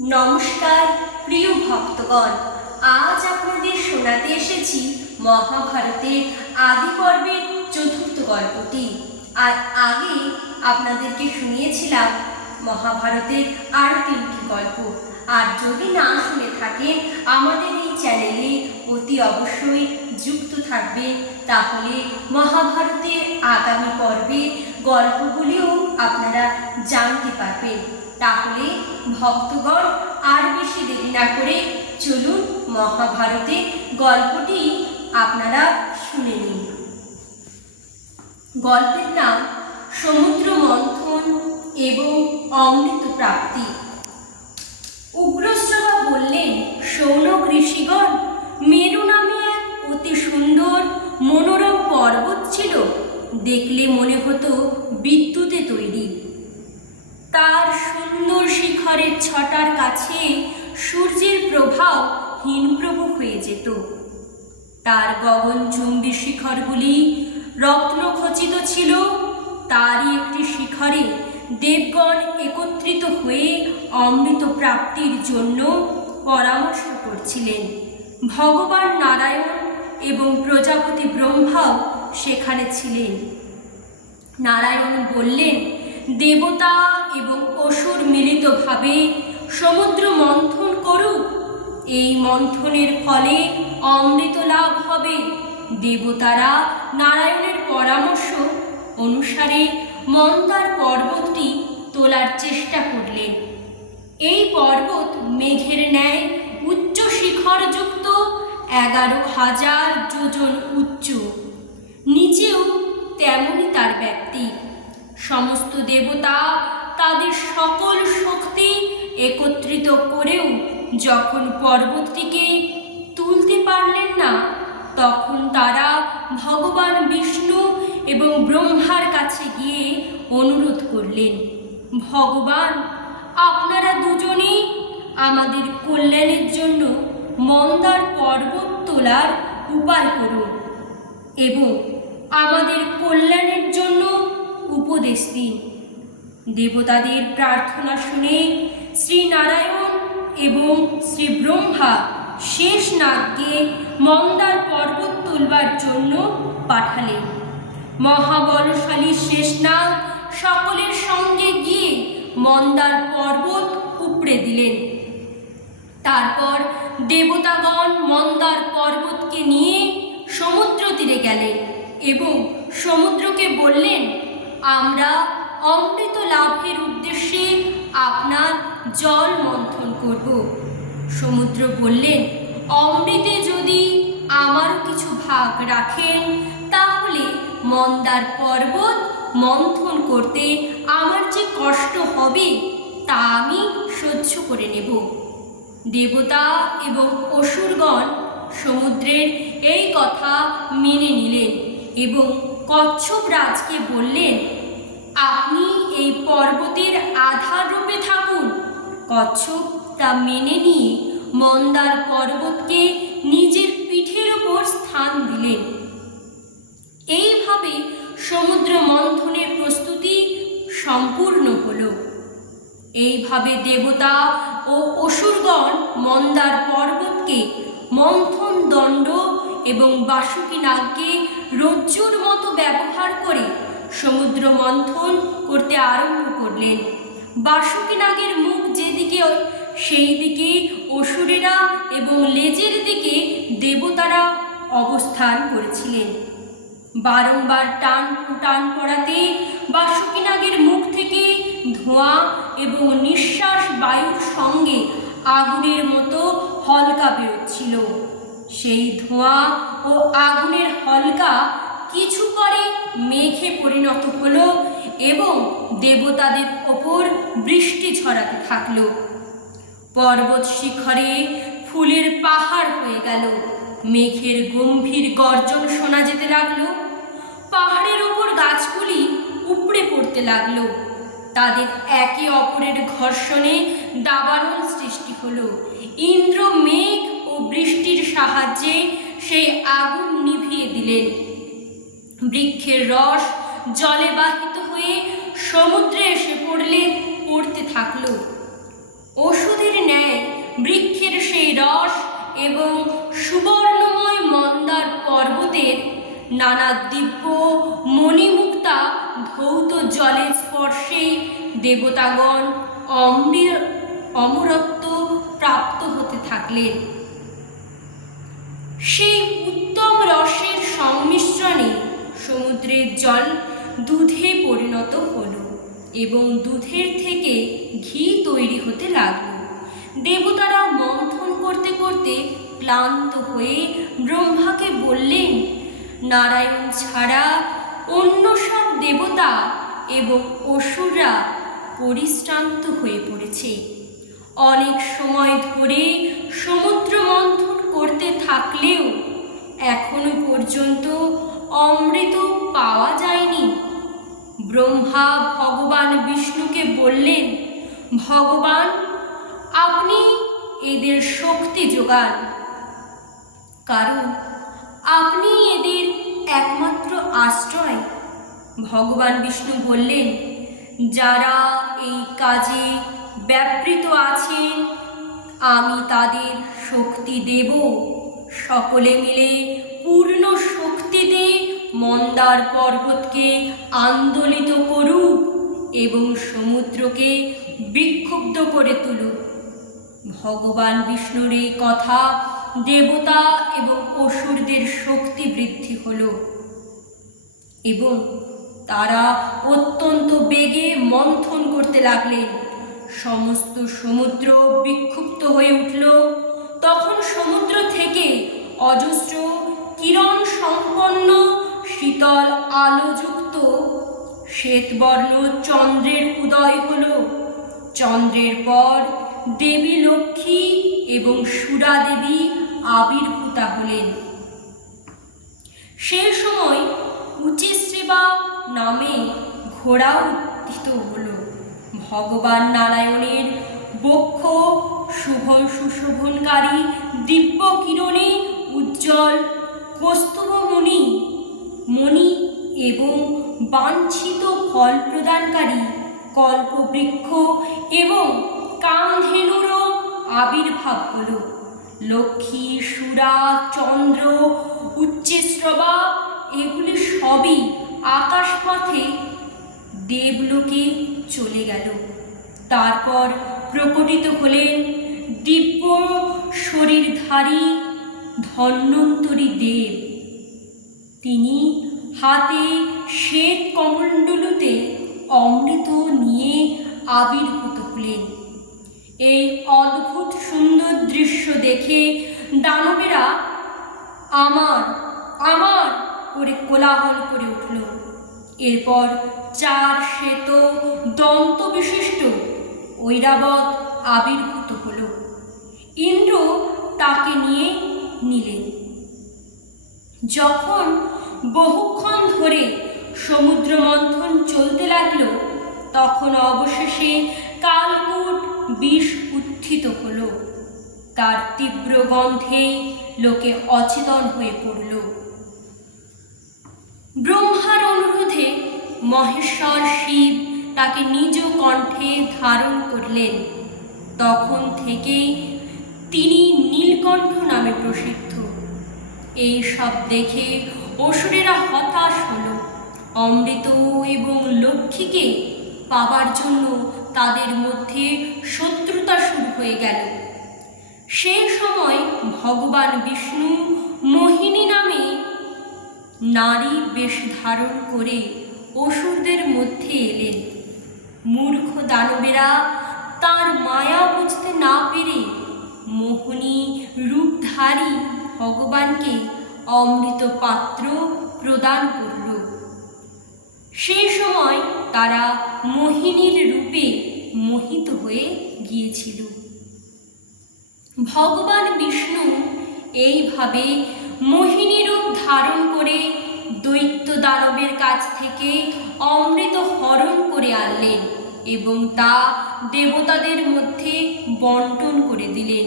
নমস্কার, প্রিয় ভক্তগণ। আজ আপনাদের শোনাতে এসেছি মহাভারতের আদি পর্বের চতুর্থ গল্পটি। আর আগে আপনাদেরকে শুনিয়েছিলাম মহাভারতের আরও তিনটি গল্প। আর যদি না শুনে থাকেন, আমাদের এই চ্যানেলে অতি অবশ্যই যুক্ত থাকবেন। তাহলে মহাভারতের আগামী পর্বে গল্পগুলিও আপনারা জানতে পারবেন। তাহলে ভক্তগণ আর বেশি দেরি না করে চলুন মহাভারতের গল্পটি আপনারা শুনে নিন। গল্পের নাম সমুদ্র মন্থন এবং অমৃত প্রাপ্তি। উগ্রশ্রবা বললেন সৌনক ঋষিগণ, মেরু নামে এক অতি সুন্দর মনোরম পর্বত ছিল। দেখলে মনে হতো বিদ্যুতে তৈরি। তার সুন্দর শিখরের ছটার কাছে সূর্যের প্রভাব হীনপ্রভ হয়ে যেত। তার গগনচুম্বী শিখরগুলি রত্নখচিত ছিল। তারই একটি শিখরে দেবগণ একত্রিত হয়ে অমৃত প্রাপ্তির জন্য পরামর্শ করছিলেন। ভগবান নারায়ণ এবং প্রজাপতি ব্রহ্মাও সেখানে ছিলেন। নারায়ণ বললেন, দেবতা এবং অসুর মিলিতভাবে সমুদ্র মন্থন করুক। এই মন্থনের ফলে অমৃত লাভ হবে। দেবতারা নারায়ণের পরামর্শ অনুসারে মন্দার পর্বতটি তোলার চেষ্টা করলেন। এই পর্বত মেঘের ন্যায় উচ্চ শিখরযুক্ত এগারো হাজার যোজন উচ্চ। নিচেও তেমনই তার ব্যক্তি। সমস্ত দেবতা তাদের সকল শক্তি একত্রিত করেও যখন পর্বতটিকে তুলতে পারলেন না, তখন তারা ভগবান বিষ্ণু এবং ব্রহ্মার কাছে গিয়ে অনুরোধ করলেন, ভগবান, আপনারা দুজনেই আমাদের কল্যাণের জন্য মন্দার পর্বত তোলার উপায় করুন এবং আমাদের কল্যাণের জন্য উপদেশ দিন। দেবতাদের প্রার্থনা শুনে শ্রী নারায়ণ এবং শ্রী ব্রহ্মা শেষ নাগকে মন্দার পর্বত তুলবার জন্য পাঠালেন। মহাবলশালী শেষনাগ সকলের সঙ্গে গিয়ে মন্দার পর্বত উপড়ে দিলেন। তারপর দেবতাগণ মন্দার পর্বতকে নিয়ে সমুদ্র তীরে গেলেন। এবং সমুদ্রকে বললেন, আমরা অমৃত লাভের উদ্দেশ্যে আপনার জল মন্থন করব। সমুদ্র বললেন, অমৃতে যদি আমারও কিছু ভাগ রাখেন, তাহলে মন্দার পর্বত মন্থন করতে আমার যে কষ্ট হবে, তা আমি সহ্য করে নেব। দেবতা এবং অসুরগণ সমুদ্রের এই কথা মেনে নিলেন। এবং কচ্ছপ রাজকে বললেন, আপনি এই পর্বতের আধার রূপে থাকুন। কচ্ছপ তা মেনে নিয়ে মন্দার পর্বতকে নিজের পিঠের ওপর স্থান দিলেন। এইভাবে সমুদ্র মন্থনের প্রস্তুতি সম্পূর্ণ হল। এইভাবে দেবতা ও অসুরগণ মন্দার পর্বতকে মন্থন দণ্ড এবং বাসুকী নাগকে রজ্জুর মতো ব্যবহার করে সমুদ্র মন্থন করতে আরম্ভ করলেন। বাসুকী নাগের মুখ যেদিকে সেই দিকে অসুরেরা এবং লেজের দিকে দেবতারা অবস্থান করেছিলেন। বারংবার টান টান পড়াতে বাসুকী নাগের মুখ থেকে ধোঁয়া এবং নিঃশ্বাস বায়ুর সঙ্গে আগুনের মতো হলকা বেরোচ্ছিল। সেই ধোঁয়া ও আগুনের হলকা কিছু পরে মেঘে পরিণত হলো এবং দেবতাদের ওপর বৃষ্টি ঝরাতে থাকল। পর্বত শিখরে ফুলের পাহাড় হয়ে গেল। মেঘের গম্ভীর গর্জন শোনা যেতে লাগল। পাহাড়ের ওপর গাছগুলি উপড়ে পড়তে লাগল। তাদের একে অপরের ঘর্ষণে দাবানল সৃষ্টি হলো। ইন্দ্র মেঘ বৃষ্টির সাহায্যে সেই আগুন নিভিয়ে দিলেন। বৃক্ষের রস জলে বাহিত হয়ে সমুদ্রে এসে পড়লে, পড়তে থাকল। ওষুধের ন্যায় বৃক্ষের সেই রস এবং সুবর্ণময় মন্দার পর্বতের নানা দিব্য মণিমুক্তা ধৌত জলের স্পর্শে দেবতাগণ অমৃ অমরত্ব প্রাপ্ত হতে থাকলেন। সেই উত্তম রসের সংমিশ্রণে সমুদ্রের জল দুধে পরিণত হলো এবং দুধের থেকে ঘি তৈরি হতে লাগল। দেবতারা মন্থন করতে করতে ক্লান্ত হয়ে ব্রহ্মাকে বললেন, নারায়ণ ছাড়া অন্য সব দেবতা এবং অসুররা পরিশ্রান্ত হয়ে পড়েছে। অনেক সময় ধরে সমুদ্র মন্থন করতে থাকলেও এখনও পর্যন্ত অমৃত পাওয়া যায়নি। ব্রহ্মা ভগবান বিষ্ণুকে বললেন, ভগবান, আপনি এদের শক্তি যোগান। কারণ আপনি এদের একমাত্র আশ্রয়। ভগবান বিষ্ণু বললেন, যারা এই কাজে ব্যাপৃত আছেন আমি তাদের শক্তি দেব। সকলে মিলে পূর্ণ শক্তিতে মন্দার পর্বতকে আন্দোলিত করুক এবং সমুদ্রকে বিক্ষুব্ধ করে তুলুক। ভগবান বিষ্ণুর এই কথা দেবতা এবং অসুরদের শক্তি বৃদ্ধি হলো এবং তারা অত্যন্ত বেগে মন্থন করতে লাগলেন। সমস্ত সমুদ্র বিক্ষুব্ধ হয়ে উঠল। তখন সমুদ্র থেকে অজস্র কিরণ সম্পন্ন শীতল আলোযুক্ত শ্বেতবর্ণ চন্দ্রের উদয় হল। চন্দ্রের পর দেবী লক্ষ্মী এবং সুরা দেবী আবির্ভূতা হলেন। সে সময় উচিশ্রেবা নামে ঘোড়া উত্থিত হল। ভগবান নারায়ণের বক্ষ, শুভ সুশোভনকারী দিব্য কিরণে উজ্জ্বল কৌস্তুভমণি মণি এবং বাঞ্ছিত ফল প্রদানকারী কল্পবৃক্ষ এবং কামধেনুরও আবির্ভাব হল লক্ষ্মী সুরা চন্দ্র উচ্চেশ্রবা এগুলি সবই আকাশপথে দেবলোকে চলে গেল। তারপর প্রকটিত হলেন দিব্য শরীরধারী ধন্বন্তরী দেব। তিনি হাতে শ্বেত কমণ্ডলুতে অমৃত নিয়ে আবির্ভূত হলেন। এই অদ্ভুত সুন্দর দৃশ্য দেখে দানবেরা, আমার আমার! করে কোলাহল করে উঠল। এরপর চার শ্বেত দন্ত বিশিষ্ট ঐরাবত আবির্ভূত হল। ইন্দ্র তাকে নিয়ে নিলেন। যখন বহুক্ষণ ধরে সমুদ্র মন্থন চলতে লাগল, তখন অবশেষে কালকুট বিষ উত্থিত হলো। তার তীব্র গন্ধে লোকে অচেতন হয়ে পড়ল। ব্রহ্মার মহেশ্বর শিব তাকে নিজ কণ্ঠে ধারণ করলেন। তখন থেকেই তিনি নীলকণ্ঠ নামে প্রসিদ্ধ। এই সব দেখে অসুরেরা হতাশ হলো। অমৃত এবং লক্ষ্মীকে পাবার জন্য তাদের মধ্যে শত্রুতা শুরু হয়ে গেল। সেই সময় ভগবান বিষ্ণু মোহিনী নামে নারী বেশ ধারণ করে অসুরদের মধ্যে এলেন। মূর্খ দানবেরা তার মায়া বুঝতে না পেরে মোহনী, রূপধারী ভগবানকে অমৃত পাত্র প্রদান করল। সেই সময় তারা মোহিনীর রূপে মোহিত হয়ে গিয়েছিল। ভগবান বিষ্ণু এইভাবে মোহিনী রূপ ধারণ করে দৈত্য দানবের কাছ থেকে অমৃত হরণ করে আনলেন এবং তা দেবতাদের মধ্যে বন্টন করে দিলেন।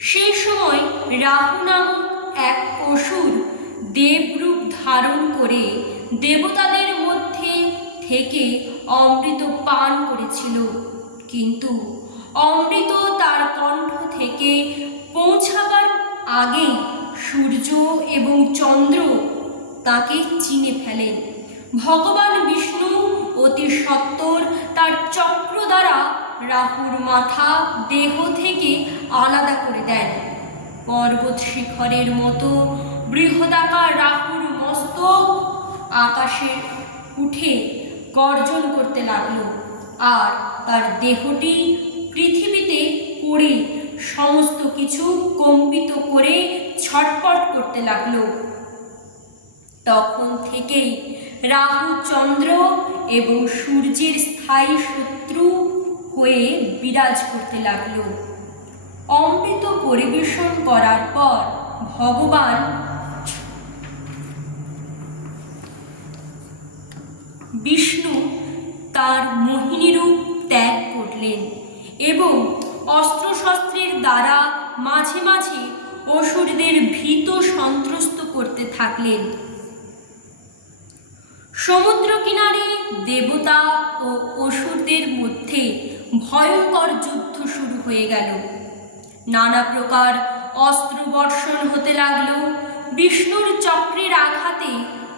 সেই সময় রাহু নামক এক অসুর দেবরূপ ধারণ করে দেবতাদের মধ্যে থেকে অমৃত পান করেছিল। কিন্তু অমৃত তার কণ্ঠ থেকে পৌঁছাবার আগেই সূর্য এবং চন্দ্র তাকে চিনে ফেলেন। ভগবান বিষ্ণু অতি সত্বর তার চক্র দ্বারা রাহুর মাথা দেহ থেকে আলাদা করে দেন। পর্বত শিখরের মতো বৃহদাকার রাহুর মস্তক আকাশে উঠে গর্জন করতে লাগল। আর তার দেহটি পৃথিবীতে পড়ে সমস্ত কিছু কম্পিত করে ছটপট করতে লাগল। তখন থেকেই রাহু চন্দ্র এবং সূর্যের স্থায়ী শত্রু হয়ে বিরাজ করতে লাগল। অমৃত পরিবেশন করার পর ভগবান বিষ্ণু তার মোহিনী রূপ ত্যাগ করলেন এবং অস্ত্রশস্ত্রের দ্বারা মাঝে মাঝে অসুরদের ভীত সন্ত্রস্ত করতে থাকলেন। সমুদ্র কিনারে দেবতা ও অসুরদের মধ্যে ভয়ঙ্কর যুদ্ধ শুরু হয়ে গেল। নানা প্রকার অস্ত্র বর্ষণ হতে লাগল। বিষ্ণুর চক্রের আঘাতে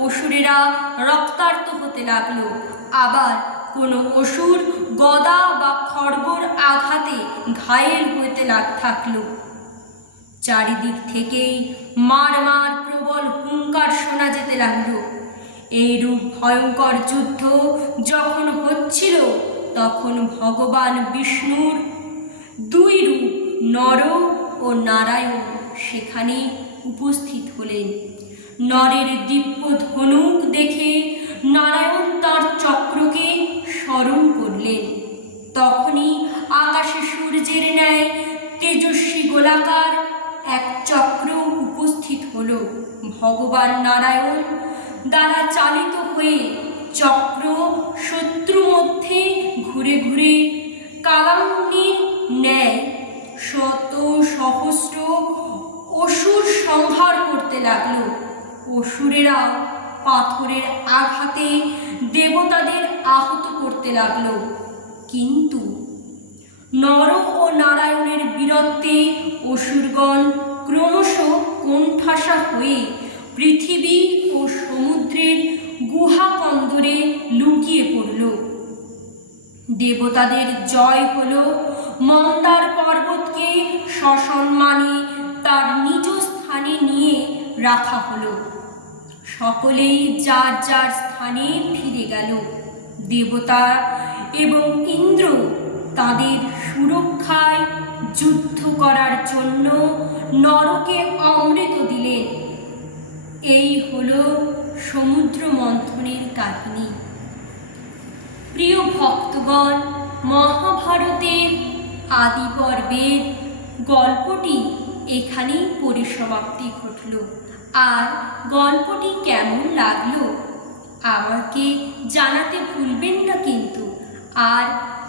অসুরেরা রক্তার্ত হতে লাগল। আবার কোনো অসুর গদা বা খড়গর আঘাতে ঘায়েল হতে লাগ থাকল। চারিদিক থেকেই মার মার প্রবল হুঙ্কার শোনা যেতে লাগল। এইরূপ ভয়ঙ্কর যুদ্ধ যখন হচ্ছিল, তখন ভগবান বিষ্ণুর দুই রূপ, নর ও নারায়ণ, সেখানে উপস্থিত হলেন। নরের দিব্য ধনুক দেখে নারায়ণ তার চক্রকে স্মরণ করলেন। তখনই আকাশে সূর্যের ন্যায় তেজস্বী গোলাকার এক চক্র উপস্থিত হল। ভগবান নারায়ণ দ্বারা চালিত হয়ে চক্র শত্রু মধ্যে ঘুরে ঘুরে কালামনির ন্যায় শত সহস্র অসুর সংহার করতে লাগল। অসুরেরা পাথরের আঘাতে দেবতাদের আহত করতে লাগল। কিন্তু নর ও নারায়ণের বীরত্বে অসুরগণ ক্রমশ কোণঠাসা হয়ে পৃথিবী ও সমুদ্রের গুহা কন্দরে লুকিয়ে পড়ল। দেবতাদের জয় হল। মন্দার পর্বতকে সসম্মানে তার নিজ স্থানে নিয়ে রাখা হলো। সকলেই যার যার স্থানে ফিরে গেল। দেবতা এবং ইন্দ্র তাদের সুরক্ষায় যুদ্ধ করার জন্য নরকে অমৃত দিলেন। এই হলো সমুদ্র মন্থনের কাহিনী। প্রিয় ভক্তগণ, মহাভারতের আদি পর্বের গল্পটি এখানেই পরিসমাপ্তি ঘটল। আর গল্পটি কেমন লাগল, আমাকে জানাতে ভুলবেন না কিন্তু। আর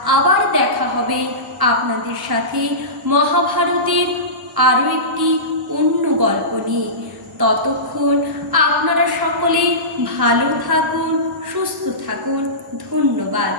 আবার দেখা হবে আপনাদের সাথে মহাভারতের আরও একটি অন্য গল্প নিয়ে। ততক্ষণ আপনারা সকলে ভালো থাকুন সুস্থ থাকুন। ধন্যবাদ।